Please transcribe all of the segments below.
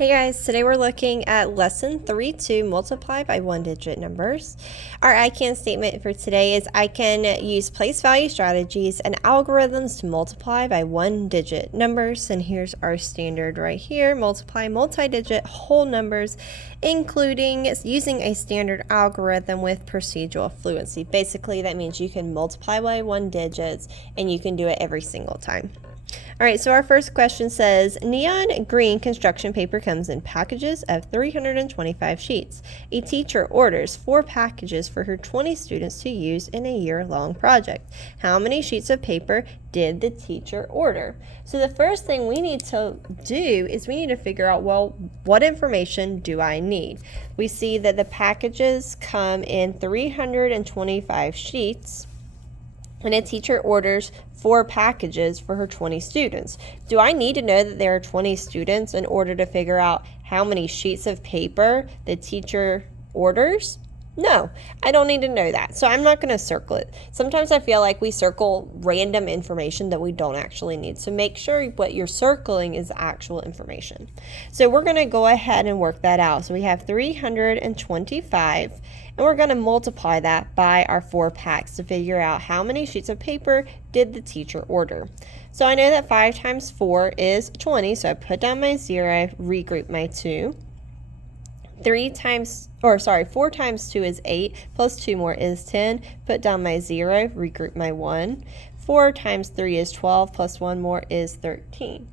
Hey guys, today we're looking at lesson 3-2, multiply by one-digit numbers. Our I can statement for today is I can use place value strategies and algorithms to multiply by one-digit numbers. And here's our standard right here, multiply multi-digit whole numbers, including using a standard algorithm with procedural fluency. Basically, that means you can multiply by one digits and you can do it every single time. All right, so our first question says, neon green construction paper comes in packages of 325 sheets. A teacher orders 4 packages for her 20 students to use in a year-long project. How many sheets of paper did the teacher order? So the first thing we need to do is we need to figure out, well, what information do I need? We see that the packages come in 325 sheets. And a teacher orders 4 packages for her 20 students. Do I need to know that there are 20 students in order to figure out how many sheets of paper the teacher orders? No, I don't need to know that. So I'm not going to circle it. Sometimes I feel like we circle random information that we don't actually need. So make sure what you're circling is actual information. So we're going to go ahead and work that out. So we have 325, and we're going to multiply that by our 4 packs to figure out how many sheets of paper did the teacher order. So I know that 5 times 4 is 20, so I put down my 0, regroup my 2. 4 times 2 is 8, plus 2 more is 10. Put down my 0, regroup my 1. 4 times 3 is 12, plus 1 more is 13.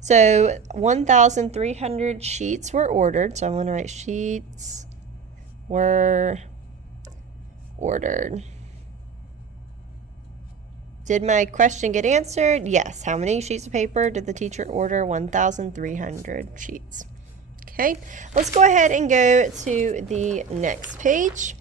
So 1,300 sheets were ordered. So I'm going to write sheets were ordered. Did my question get answered? Yes. How many sheets of paper did the teacher order? 1,300 sheets. Okay, let's go ahead and go to the next page.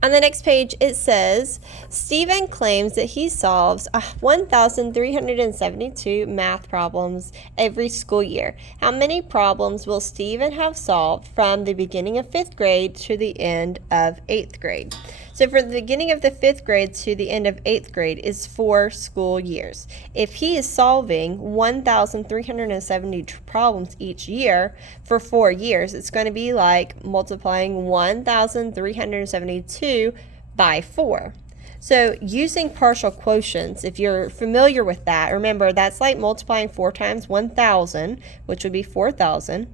On the next page, it says, Stephen claims that he solves 1,372 math problems every school year. How many problems will Stephen have solved from the beginning of 5th grade to the end of 8th grade? So for the beginning of the 5th grade to the end of 8th grade is 4 school years. If he is solving 1,372 problems each year for 4 years, it's going to be like multiplying 1,372 by 4. So using partial quotients, if you're familiar with that, remember that's like multiplying 4 times 1,000, which would be 4,000.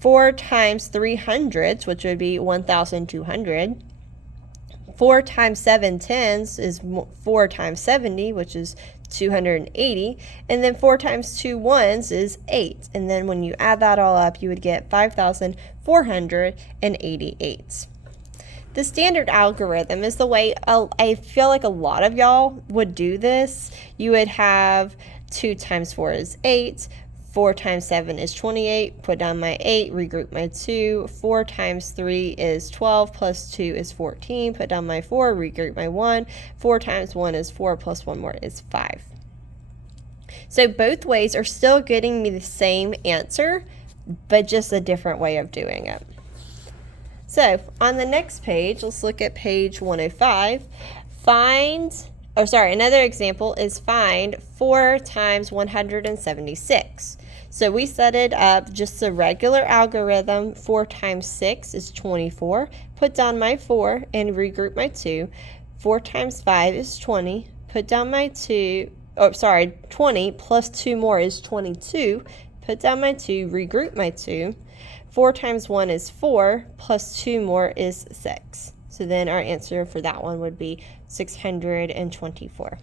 4 times 300, which would be 1,200. 4 times 7 tens is 4 times 70, which is 280. And then 4 times 2 ones is 8. And then when you add that all up, you would get 5,488. The standard algorithm is the way I feel like a lot of y'all would do this. You would have 2 times 4 is 8. 4 times 7 is 28, put down my 8, regroup my 2. 4 times 3 is 12, plus 2 is 14, put down my 4, regroup my 1. 4 times 1 is 4, plus 1 more is 5. So both ways are still getting me the same answer, but just a different way of doing it. So on the next page, let's look at page 105. Another example is find 4 times 176. So we set it up just a regular algorithm. 4 times 6 is 24. Put down my 4 and regroup my 2. 4 times 5 is 20. Put down my 20 plus 2 more is 22. Put down my 2, regroup my 2. 4 times 1 is 4, plus 2 more is 6. So then our answer for that one would be 624.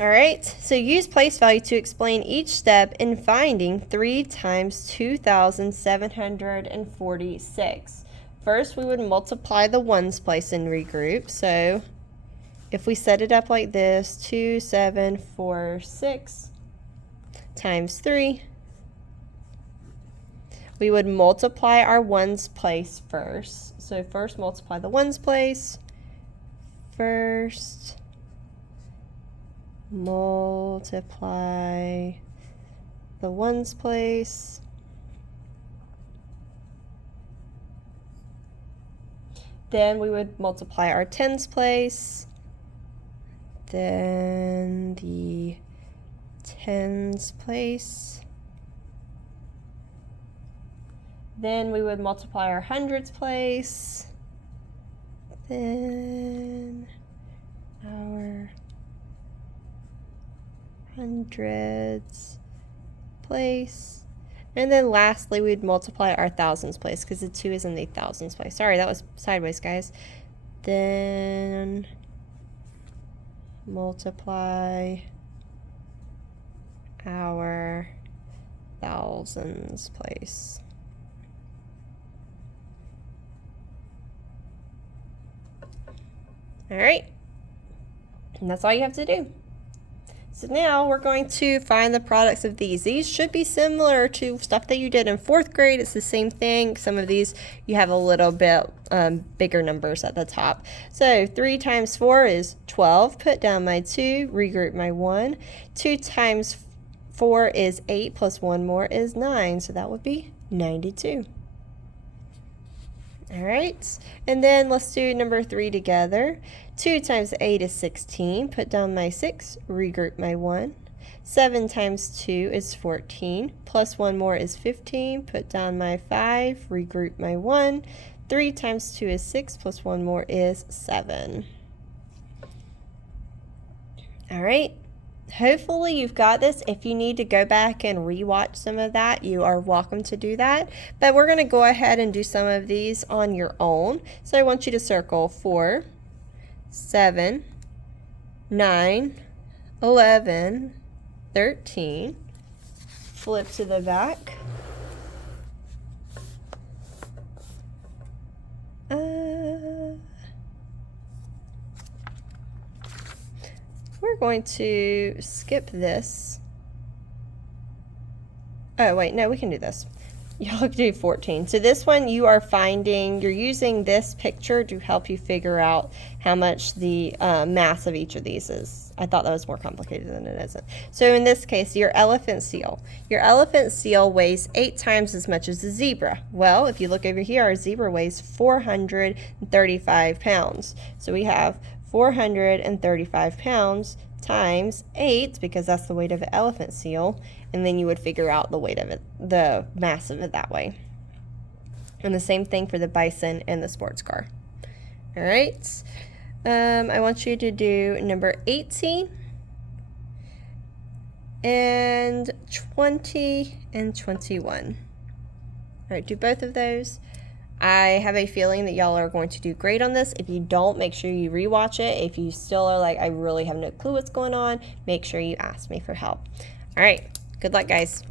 All right, so use place value to explain each step in finding 3 times 2,746. First, we would multiply the ones place and regroup. So if we set it up like this, 2,746 times 3, we would multiply our ones place first. So first multiply the ones place. First multiply the ones place. Then we would multiply our tens place. Then the tens place. Then we would multiply our hundreds place. Then our hundreds place. And then lastly, we'd multiply our thousands place because the 2 is in the thousands place. Sorry, that was sideways, guys. Then multiply our thousands place. All right, and that's all you have to do. So now we're going to find the products of these. These should be similar to stuff that you did in 4th grade. It's the same thing. Some of these you have a little bit bigger numbers at the top. So 3 times 4 is 12. Put down my 2, regroup my 1. 2 times 4 is 8, plus 1 more is 9. So that would be 92. All right, and then let's do number 3 together. 2 times 8 is 16. Put down my 6, regroup my 1. 7 times 2 is 14. Plus 1 more is 15. Put down my 5, regroup my 1. 3 times 2 is 6, plus 1 more is 7. All right. Hopefully you've got this. If you need to go back and rewatch some of that, you are welcome to do that. But we're going to go ahead and do some of these on your own. So I want you to circle 4, 7, 9, 11, 13. Flip to the back. We're going to skip this. Oh, wait, no, we can do this. Y'all can do 14. So this one you are finding, you're using this picture to help you figure out how much the mass of each of these is. I thought that was more complicated than it isn't. So in this case, your elephant seal. Your elephant seal weighs 8 times as much as the zebra. Well, if you look over here, our zebra weighs 435 pounds. So we have 435 pounds times 8, because that's the weight of an elephant seal, and then you would figure out the weight of it, the mass of it that way. And the same thing for the bison and the sports car. All right, I want you to do number 18 and 20 and 21. All right, do both of those. I have a feeling that y'all are going to do great on this. If you don't, make sure you rewatch it. If you still are like, I really have no clue what's going on, make sure you ask me for help. All right, good luck, guys.